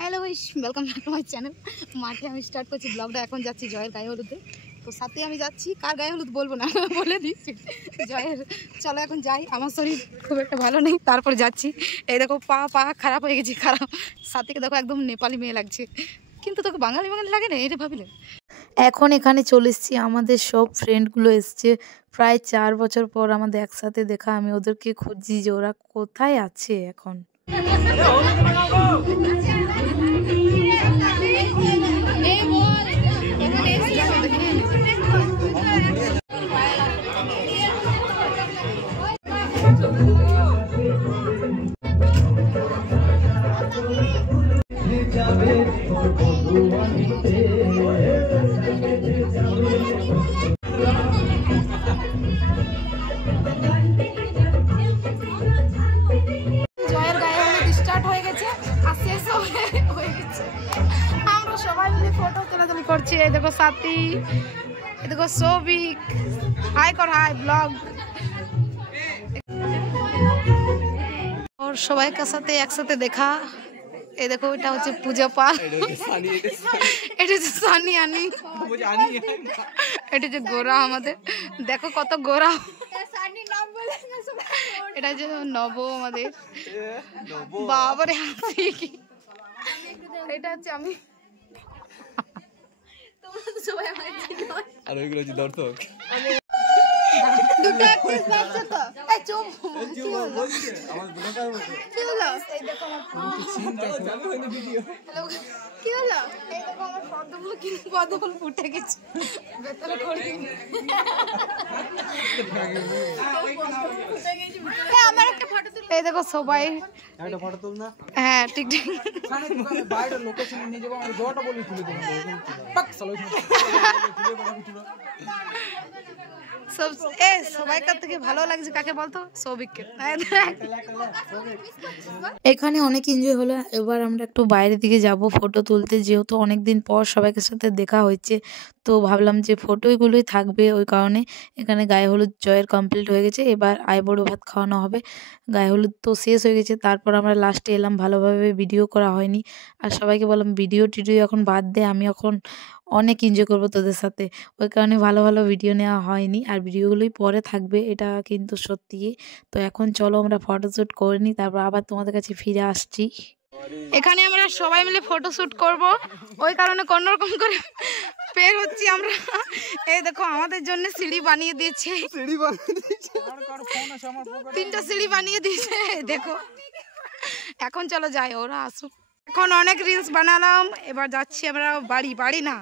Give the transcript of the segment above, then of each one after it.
Hello guys, welcome back to my channel. মাঠে আমি start করছি ব্লগটা। এখন যাচ্ছি জয়ের গায়ে হলুদে। তো সাথে আমি যাচ্ছি, কার গায়ে হলুদ বলবো না, বলে দিচ্ছি জয়ের। চলো এখন যাই, আমার শরীর খুব একটা ভালো নেই, তারপর যাচ্ছি। এই দেখো পা খারাপ হয়ে গেছে, খারাপ। সাথীকে দেখো একদম নেপালি মেয়ে লাগছে, কিন্তু তোকে বাঙালি লাগে না এটা ভাবিলে। এখন এখানে চলে এসেছি, আমাদের সব ফ্রেন্ডগুলো এসছে। প্রায় 4 বছর পর আমাদের একসাথে দেখা। আমি ওদেরকে খুঁজছি যে ওরা কোথায় আছে এখন। देखो साथी, देखो सोबिक, हाय कर हाय ब्लॉग। और সবাই কার সাথে একসাথে দেখা। এই দেখো এটা হচ্ছে পূজা পাল, এটা হচ্ছে সানি আনি, এটা হচ্ছে গোরা আমাদের। দেখো কত গোরা। এটা হচ্ছে নব আমাদের। বাবারে হাসি কি। এটা হচ্ছে আমি। আর ওইগুলো হচ্ছে দর্শক। ফুটে গেছে। এই দেখো সবাই, হ্যাঁ ঠিক ঠিক। সবাই কার থেকে ভালো লাগছে কাকে বলতো? সৌভিককে। এখানে অনেক এনজয় হলো। এবার আমরা একটু বাইরের দিকে যাব ফটো তুলতে, যেহেতু অনেকদিন পর সবাইকে সাথে দেখা হয়েছে। তো ভাবলাম যে ফটোগুলোই থাকবে, ওই কারণে এখানে গায়ে হলুদ জয়ের কমপ্লিট হয়ে গেছে। এবার আইবুড়ো ভাত খাওয়ানো হবে। গায়ে হলুদ তো শেষ হয়ে গেছে, তারপর আমরা লাস্টে এলাম। ভালোভাবে ভিডিও করা হয়নি, আর সবাইকে বললাম ভিডিও টিডিও এখন বাদ দে, আমি এখন অনেক এনজয় করবো তোদের সাথে। ওই কারণে ভালো ভালো ভিডিও নেওয়া হয়নি, আর ভিডিওগুলোই পরে থাকবে, এটা কিন্তু সত্যি। তো এখন চলো আমরা ফটোশ্যুট করে নিই, তারপর আবার তোমাদের কাছে ফিরে আসছি। এখানে আমরা সবাই মিলে ফটোশ্যুট করব, ওই কারণে কোনোরকম করে বের হচ্ছি আমরা। এই দেখো আমাদের জন্য সিঁড়ি বানিয়ে দিয়েছে, 3টা সিঁড়ি বানিয়ে দিয়েছে দেখো। এখন চলো যাই, ওরা আসুক। এখন অনেক রিলস বানালাম, এবার যাচ্ছি আমরা বাড়ি না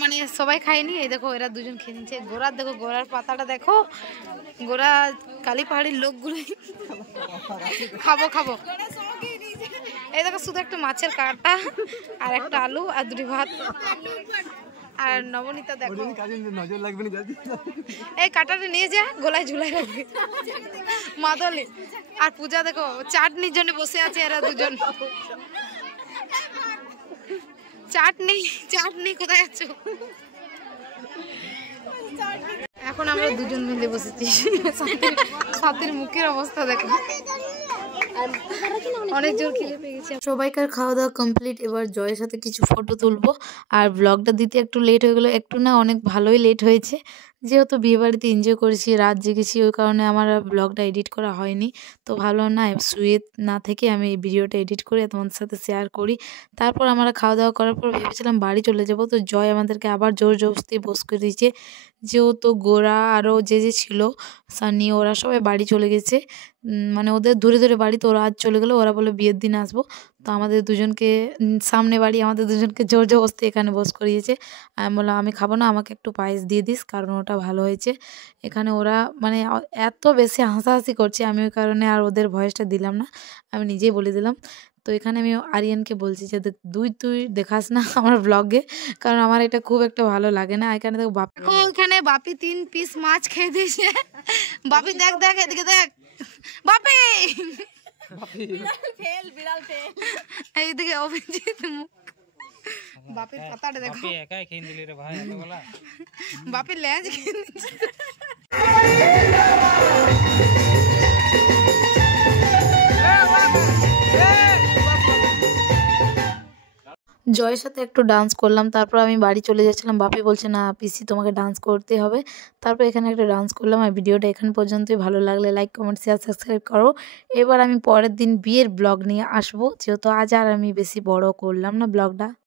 মানে সবাই খায়নি। এই দেখো এরা দুজন খেয়ে নিচ্ছে। গোড়ার দেখো, গোড়ার পাতাটা দেখো, গোড়া কালী পাহাড়ির লোকগুলো খাবো। এই দেখো শুধু একটা মাছের কাঁটা আর একটা আলু আর 2টি ভাত। আর নবনীতা দেখো, এই কাঁটাটা নিয়ে যা, গোলায় ঝুলাই রাখবে মাদলে। আর পূজা দেখো চাটনির জন্য বসে আছে এরা দুজন। চাটনি কোথায় আছো? এখন আমরা দুজন মিলে বসেছি। সাথীর মুখের অবস্থা দেখো, অনেক জোর খিদে পেয়ে গেছে। সবাইকার খাওয়া দাওয়া কমপ্লিট। এবার জয়ের সাথে কিছু ফটো তুলবো। আর ব্লগটা দিতে একটু লেট হয়ে গেলো, একটু না অনেক ভালোই লেট হয়েছে, যেহেতু বিয়ে বাড়িতে এনজয় করেছি, রাত জেগেছি, ওই কারণে আমার ব্লগটা এডিট করা হয়নি। তো ভাবলাম না শুয়ে না থেকে আমি এই ভিডিওটা এডিট করে তোমাদের সাথে শেয়ার করি। তারপর আমরা খাওয়া দাওয়া করার পর ভেবেছিলাম বাড়ি চলে যাব। তো জয় আমাদেরকে আবার জোর জবরদস্তি বস করে দিয়েছে, যেহেতু গোরা আরও যে ছিল সানি, ওরা সবাই বাড়ি চলে গেছে। মানে ওদের দূরে বাড়ি, তো ওরা আজ চলে গেলো। ওরা বলে বিয়ের দিন আসবো। তো আমাদের দুজনকে সামনে বাড়ি, আমাদের দুজনকে জোর জবরদস্তি এখানে বস করিয়েছে। আমি বললাম আমি খাবো না, আমাকে একটু পায়েস দিয়ে দিস, কারণ ওটা ভালো হয়েছে। এখানে ওরা মানে এত বেশি হাসাহাসি করছে, আমি ওই কারণে আর ওদের ভয়েসটা দিলাম না, আমি নিজেই বলে দিলাম। তো এখানে আমি আরিয়ানকে বলছি যে তুই দেখাস না আমার ব্লগে, কারণ আমার এটা খুব একটা ভালো লাগে না। এখানে দেখো এখানে বাপি 3 পিস মাছ খেয়ে দিয়েছে। বাপি দেখ এদিকে দেখ, বাপি বিড়াল ফেল। এইদিকে অভিজিৎ মুখ, বাপির পাতাটা দেখো, বাপি একাই খেয়ে দিলি রে ভাই, এতগুলা বাপি লেজ খেয়ে নিচ্ছে। জয়ের সাথে একটু ডান্স করলাম, তারপর আমি বাড়ি চলে যাচ্ছিলাম। বাপি বলছে, না পিসি তোমাকে ডান্স করতে হবে। তারপর এখানে একটা ডান্স করলাম। আর ভিডিওটা এখান পর্যন্তই। ভালো লাগলে লাইক, কমেন্ট, শেয়ার, সাবস্ক্রাইব করো। এবার আমি পরের দিন বিয়ের ব্লগ নিয়ে আসবো, যেহেতু আজ আর আমি বেশি বড় করলাম না ব্লগটা।